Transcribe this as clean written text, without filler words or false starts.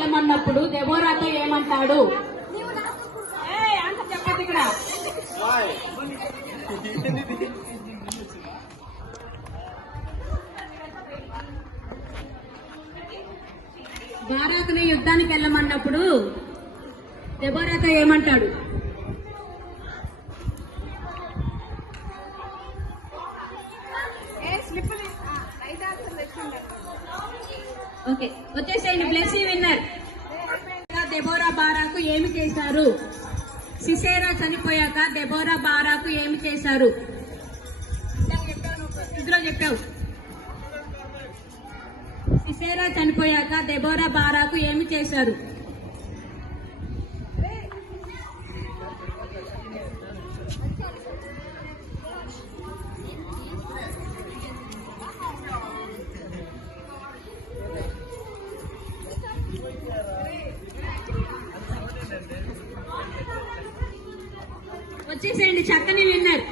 వెళ్ళమన్నప్పుడు దెబోరాతో ఏమంటాడు? ఆన్సర్ చెప్పండి ఇక్కడ. బారాకుని యుద్ధానికి వెళ్ళమన్నప్పుడు దెబోరాతో ఏమంటాడు? ఓకే, వచ్చేసేయండి. Bless you winner. Deborah Barak ఏమి చేశారు? సిసేరా చనిపోయాక దెబోరా బారాకు ఏమి చేశారు? ఇందులో చెప్పావు. సిసేరా చనిపోయాక దెబోరా బారాకు ఏమి చేశారు? వచ్చేసేయండి. చక్కని విన్నర్.